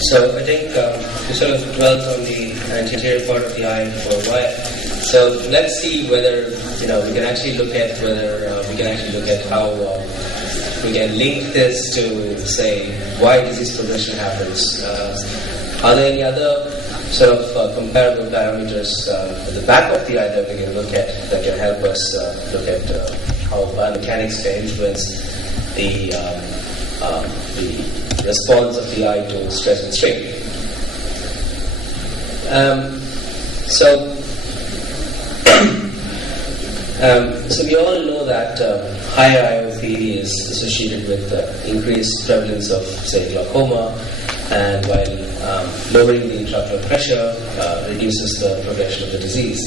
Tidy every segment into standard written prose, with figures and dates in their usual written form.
So I think we sort of dwelt on the anterior part of the eye for a while. So let's see whether we can actually look at how we can link this to say why disease progression happens. Are there any other sort of comparable parameters at the back of the eye that we can look at that can help us look at how biomechanics can influence the response of the eye to stress and strain? So we all know that higher IOP is associated with increased prevalence of, say, glaucoma, and while lowering the intraocular pressure reduces the progression of the disease.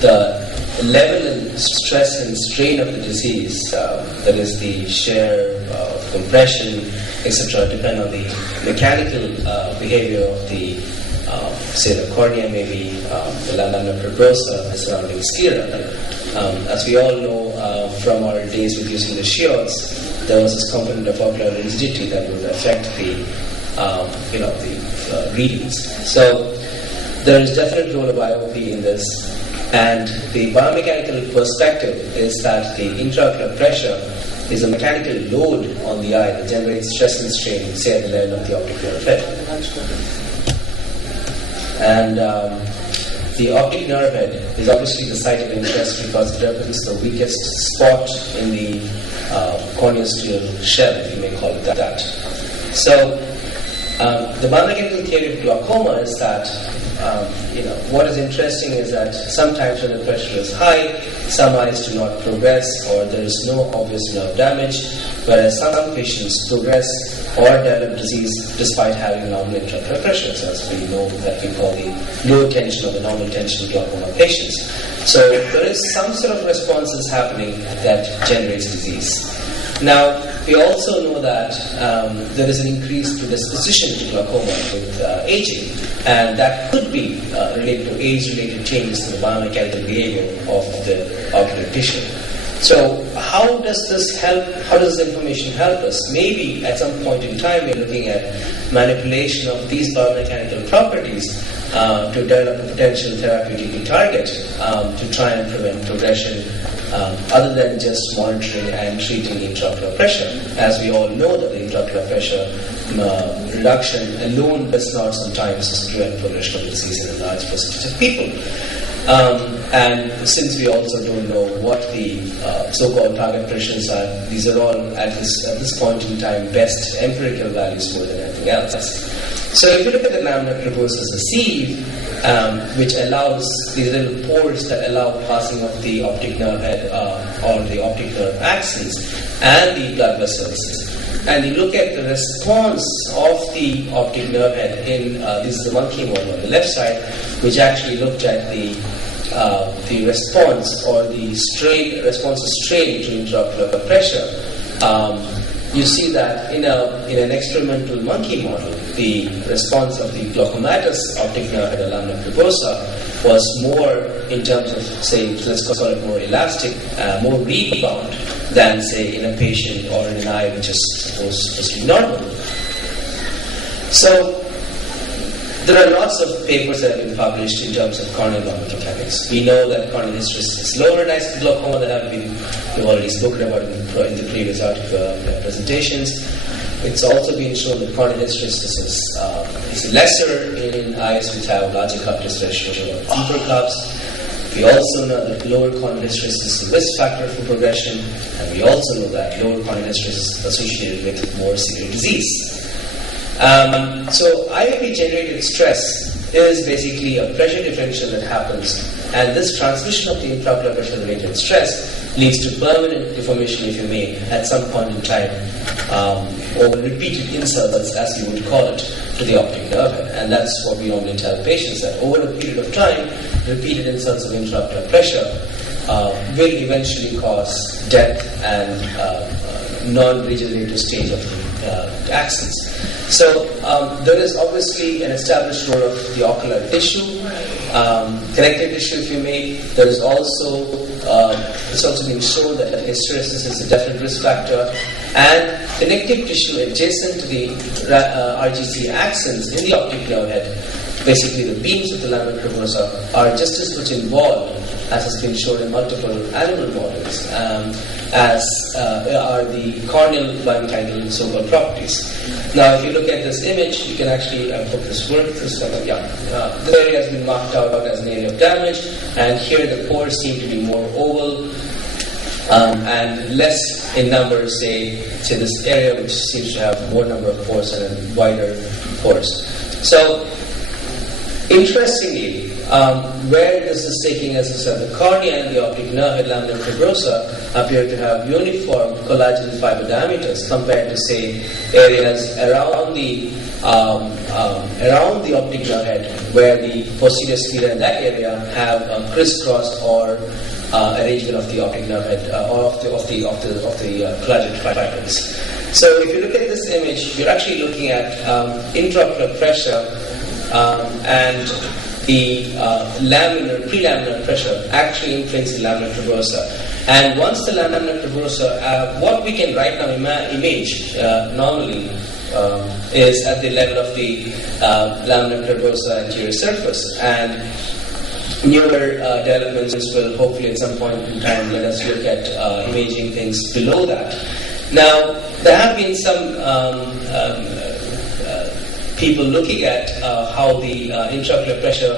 The level and stress and strain of the disease, that is the share of compression, etc., depend on the mechanical behavior of the, say, the cornea, maybe the lamina prebrosa, the surrounding sclera. As we all know from our days with using the shields, there was this component of ocular rigidity that would affect the readings. So there is definite role of IOP in this. And the biomechanical perspective is that the intraocular pressure is a mechanical load on the eye that generates stress and strain, say, at the level of the optic nerve head. And the optic nerve head is obviously the site of interest because it represents the weakest spot in the corneosteal shell, if you may call it that. So the biomechanical theory of glaucoma is that what is interesting is that sometimes when the pressure is high, some eyes do not progress or there is no obvious nerve damage, whereas some patients progress or develop disease despite having normal intraocular pressures, as we know that we call the low tension or the normal tension glaucoma patients. So there is some sort of responses happening that generates disease. Now, we also know that there is an increased predisposition to glaucoma with aging, and that could be related to age-related changes in the biomechanical behavior of the ocular tissue. So, how does this help? How does this information help us? Maybe at some point in time we're looking at manipulation of these biomechanical properties to develop a potential therapeutic target to try and prevent progression, other than just monitoring and treating intraocular pressure. As we all know that the intraocular pressure reduction alone does not sometimes prevent progression of the disease in a large percentage of people. And since we also don't know what the so-called target pressures are, these are all at this point in time best empirical values more than anything else. So if you look at the lamina prebrosa as a sieve, which allows these little pores that allow passing of the optic nerve head or the optic nerve axons and the blood vessels, and you look at the response of the optic nerve head in this is the monkey model on the left side, which actually looked at the response or the response to strain to intraocular pressure. You see that in an experimental monkey model, the response of the glaucomatous optic nerve head, lamina prebrosa, was more in terms of, say, let's call it more elastic, more rebound than, say, in a patient or in an eye which is supposed to be normal. So there are lots of papers that have been published in terms of corneal biomechanics. We know that corneal hysteresis is lower in eyes with glaucoma that we've already spoken about in the previous article presentations. It's also been shown that corneal hysteresis is lesser in eyes which have larger cup-to ratio or deeper cups. We also know that lower corneal hysteresis is a risk factor for progression, and we also know that lower corneal hysteresis is associated with more severe disease. So IOP-generated stress is basically a pressure differential that happens, and this transmission of the intraocular pressure-related stress leads to permanent deformation, if you may, at some point in time, or repeated insults, as you would call it, to the optic nerve head. And that's what we normally tell patients, that over a period of time, repeated insults of intraocular pressure will eventually cause death and non-regenerative stage of the axons. So there is obviously an established role of the ocular tissue, connective tissue, if you may. There is also it's also been shown that hysteresis is a definite risk factor, and connective tissue adjacent to the RGC axons in the optic nerve head, basically the beams of the lamina cribrosa, are just as much involved, as has been shown in multiple animal models, as are the corneal biomechanical so-called properties. Now, if you look at this image, you can actually, I hope this works. This area has been marked out as an area of damage, and here the pores seem to be more oval and less in number, say this area, which seems to have more number of pores and wider pores. So, interestingly, where this is taking us is that the cornea and the optic nerve head lamina fibrosa appear to have uniform collagen fiber diameters compared to, say, areas around the optic nerve head, where the posterior sclera in that area have a crisscross or arrangement of the optic nerve head or of the collagen fibers. So, if you look at this image, you're actually looking at intraocular pressure and the prelaminar pressure actually imprints the lamina fibrosa. And once the lamina fibrosa, what we can right now image normally is at the level of the lamina fibrosa anterior surface. And newer developments will hopefully at some point in time let us look at imaging things below that. Now, there have been some people looking at how the intraocular pressure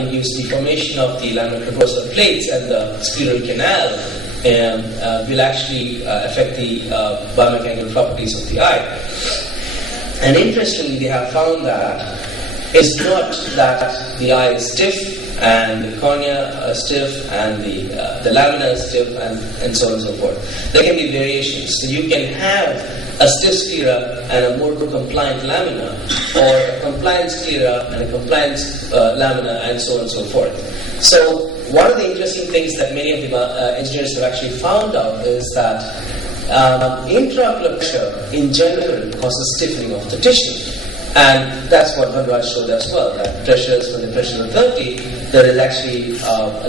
induced deformation of the lamina fibrosa plates and the scleral canal will actually affect the biomechanical properties of the eye. And interestingly, they have found that it's not that the eye is stiff and the cornea is stiff and the lamina is stiff and so on and so forth. There can be variations. So you can have a stiff sclera and a more compliant lamina, or a compliant sclera and a compliant lamina, and so on and so forth. So one of the interesting things that many of the engineers have actually found out is that intraocular pressure in general causes stiffening of the tissue. And that's what Raj showed as well, that pressures, when the pressures are 30, there is actually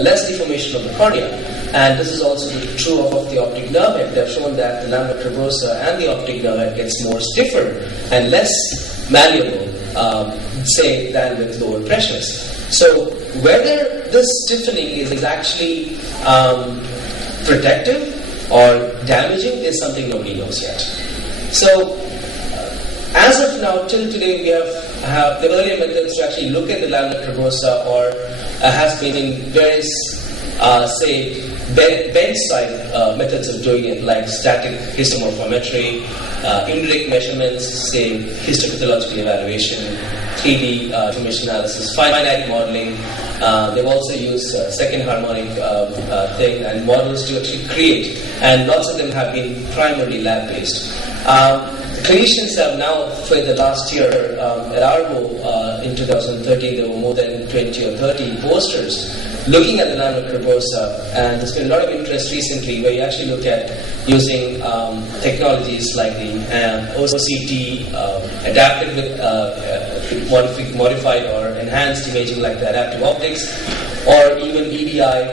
less deformation of the cornea. And this is also true of the optic nerve head. They have shown that the lamina fibrosa and the optic nerve head gets more stiffer and less malleable, say, than with lower pressures. So whether this stiffening is actually protective or damaging is something nobody knows yet. So as of now, till today, we have the earlier methods to actually look at the lamina fibrosa, or has been in various, say, bench-side methods of doing it, like static histomorphometry, indirect measurements, say, histopathological evaluation, 3D information analysis, finite modeling. They've also used second harmonic thing and models to actually create, and lots of them have been primarily lab-based. Clinicians have now, for the last year, at ARGO in 2013, there were more than 20 or 30 posters looking at the lamina fibrosa, and there's been a lot of interest recently where you actually look at using technologies like the OCT, adapted with modified or enhanced imaging like the adaptive optics, or even EDI,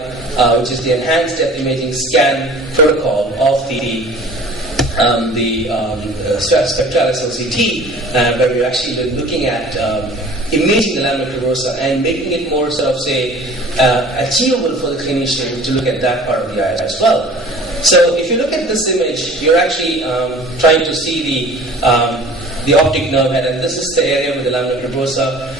which is the enhanced depth imaging scan protocol of the spectralis OCT, where we're actually looking at imaging the lamina fibrosa and making it more sort of, say, achievable for the clinician to look at that part of the eye as well. So if you look at this image, you're actually trying to see the optic nerve head, and this is the area with the lamina fibrosa,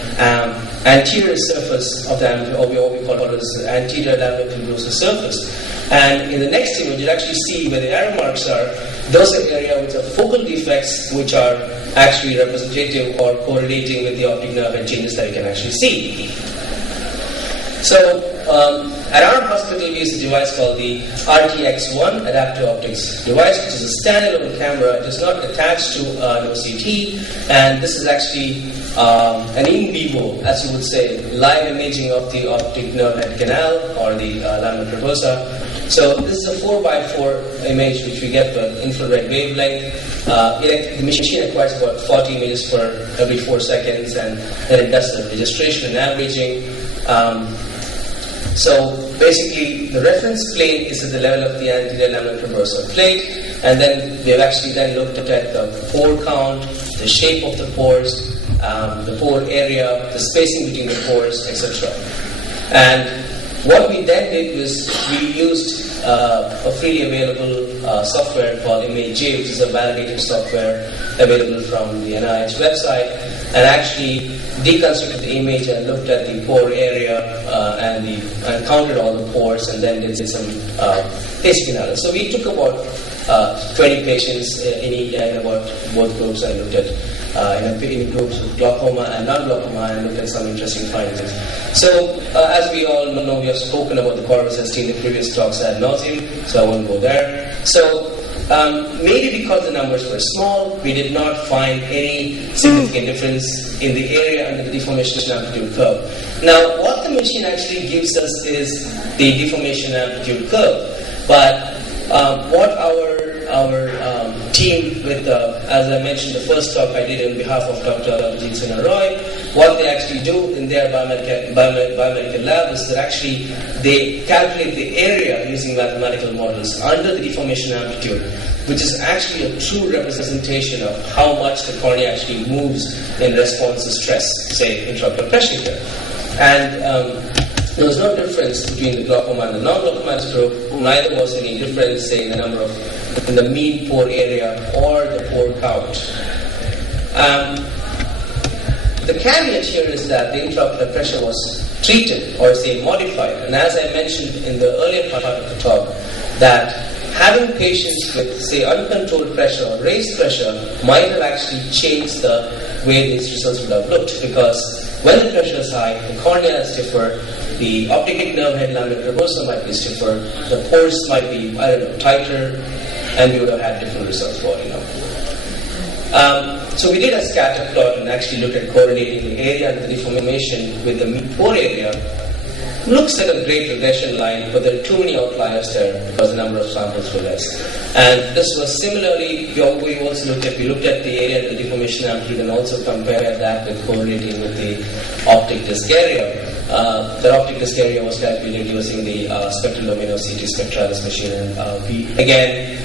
anterior surface of the, or what we call it as anterior lamina fibrosa surface. And in the next image, you actually see where the arrow marks are. Those are areas which are focal defects, which are actually representative or correlating with the optic nerve head changes that you can actually see. So, at our hospital, we use a device called the RTX1 adaptive optics device, which is a standalone camera. It is not attached to an OCT, and this is actually an in vivo, as you would say, live imaging of the optic nerve head canal or the lamina fibrosa. So this is a 4x4 image which we get the infrared wavelength. The machine acquires about 40 images per every 4 seconds, and then it does the registration and averaging. So basically, the reference plane is at the level of the anterior laminar traversal plate, and then we've actually then looked at the pore count, the shape of the pores, the pore area, the spacing between the pores, etc. And what we then did was we used a freely available software called ImageJ, which is a validated software available from the NIH website, and actually deconstructed the image and looked at the pore area and counted all the pores, and then did some basic analysis. So we took about 20 patients in about both groups, and looked at in groups with glaucoma and non-glaucoma, and looked at some interesting findings. So as we all know, we have spoken about the corpus ST in the previous talks ad nauseum, so I won't go there. So maybe because the numbers were small, we did not find any significant difference in the area under the deformation amplitude curve. Now, what the machine actually gives us is the deformation amplitude curve, but what our team with, as I mentioned, the first talk I did on behalf of Dr. Ajit Roy, what they actually do in their biomedical lab is that actually they calculate the area using mathematical models under the deformation amplitude, which is actually a true representation of how much the cornea actually moves in response to stress, say intraocular pressure here. And there was no difference between the glaucoma and the non-glaucoma group. Neither was any difference, say, in the mean pore area or the pore count. The caveat here is that the intraocular pressure was treated or, say, modified. And as I mentioned in the earlier part of the talk, that having patients with, say, uncontrolled pressure or raised pressure might have actually changed the way these results would have looked, because when the pressure is high, the cornea is stiffer, the optic nerve head laminar traversal might be stiffer, the pores might be, tighter, and we would have had different results for all you know. So we did a scatter plot and actually looked at correlating the area and the deformation with the mean pore area. Looks like a great regression line, but there are too many outliers there because the number of samples were less. And this was similarly, we also looked at the area and the deformation amplitude, and also compared that with correlating with the optic disc area. The optic disc area was calculated using the spectral domain of CT spectralis machine, and we, again,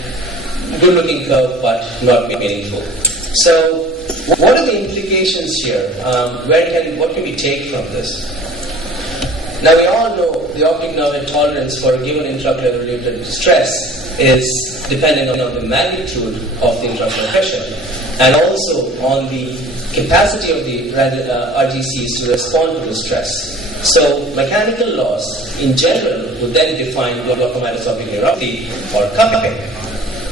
good looking curve, but not meaningful. So, what are the implications here? What can we take from this? Now, we all know the optic nerve tolerance for a given intraocular related stress is dependent on the magnitude of the intraocular pressure, and also on the capacity of the RGCs to respond to the stress. So, mechanical loss in general would then define glaucomatous optic neuropathy or cupping.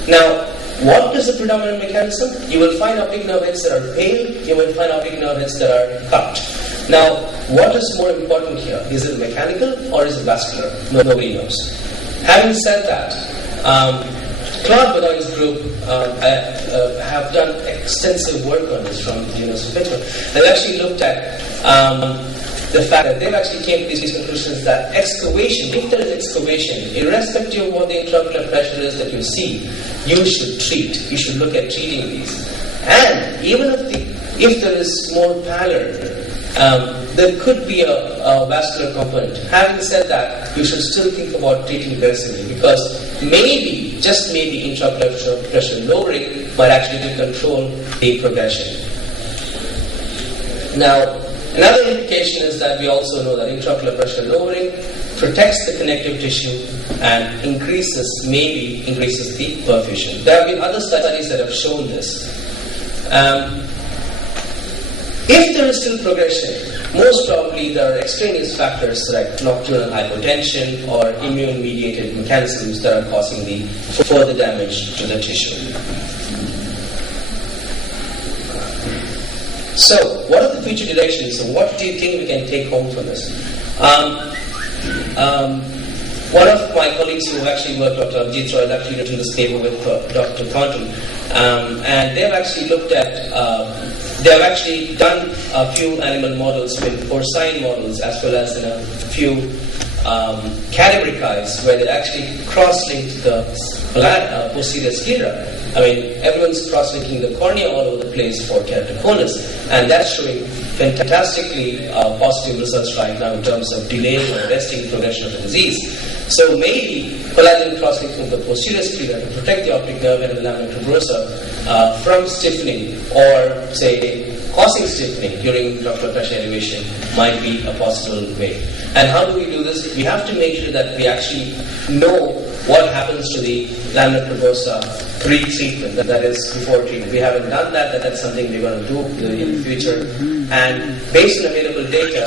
Now, what is the predominant mechanism? You will find optic nerve heads that are pale, you will find optic nerve heads that are cupped. Now, what is more important here? Is it mechanical or is it vascular? Nobody knows. Having said that, Claude Benoit's group have done extensive work on this from the University of Pittsburgh. They've actually looked at the fact that they've actually came to these conclusions that excavation, if there is excavation, irrespective of what the intraocular pressure is that you see, you should treat. You should look at treating these. And even if there is more pallor, there could be a vascular component. Having said that, you should still think about treating aggressively, because maybe, just maybe, intraocular pressure lowering might actually control the progression. Now, another implication is that we also know that intraocular pressure lowering protects the connective tissue and increases the perfusion. There have been other studies that have shown this. If there is still progression, most probably there are extraneous factors like nocturnal hypotension or immune-mediated mechanisms that are causing the further damage to the tissue. So, what are the future directions? So, what do you think we can take home from this? One of my colleagues who have actually worked, Dr. Ajit Roy, has actually written this paper with Dr. Thornton, and they've actually looked at, they've actually done a few animal models with porcine models, as well as in a few cadaveric eyes, where they actually cross-linked the posterior sclera. I mean, everyone's cross-linking the cornea all over the place for keratoconus, and that's showing fantastically positive results right now in terms of delaying or arresting progression of the disease. So maybe collagen cross-linking of the posterior sclera to protect the optic nerve and the lamina tuberosa from stiffening or, say, causing stiffening during intraocular pressure elevation might be a possible way. And how do we do this? We have to make sure that we actually know what happens to the lamina tuberosa pre-treatment, that is before treatment. We haven't done that, that's something we're going to do in the future. And based on available data,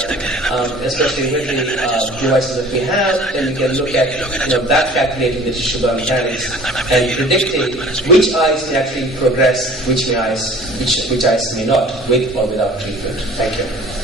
especially with the devices that we have, then we can look at that calculating the tissue biomechanics and predicting which eyes may actually progress, which eyes may not, with or without treatment. Thank you.